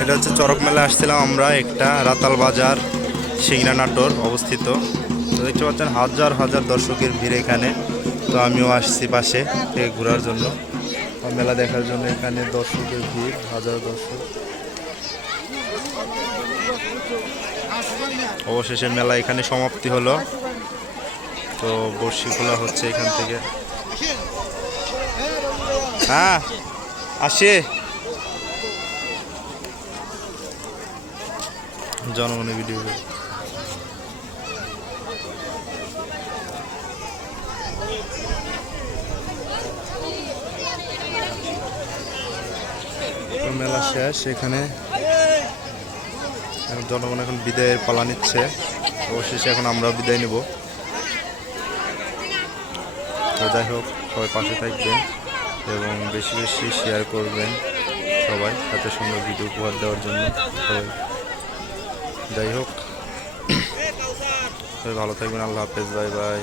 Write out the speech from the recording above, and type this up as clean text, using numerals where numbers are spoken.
এটা হচ্ছে চরক মেলা আসছিলাম আমরা, একটা রাতাল বাজার সিংড়া নাটোর অবস্থিত। তো দেখতে পাচ্ছেন হাজার হাজার দর্শকের ভিড় এখানে। তো আমিও আসছি পাশে থেকে ঘোরার জন্য, মেলা দেখার জন্য। এখানে দর্শকের ভিড়, হাজার দর্শক। অবশেষে মেলা এখানে সমাপ্তি হলো। তো বর্ষি খোলা হচ্ছে এখান থেকে। হ্যাঁ আসে জনগণের ভিডিও। মেলা শেষ এখানে, জনগণ এখন বিদায়ের পালা নিচ্ছে। অবশেষে এখন আমরাও বিদায় নেব। তো যাই হোক, সবাই পাশে থাকবেন এবং বেশি বেশি শেয়ার করবেন সবাই, এত সুন্দর ভিডিও উপহার দেওয়ার জন্য সবাই। যাই হোক, সবাই ভালো থাকবেন। আল্লাহ হাফেজ, বাই বাই।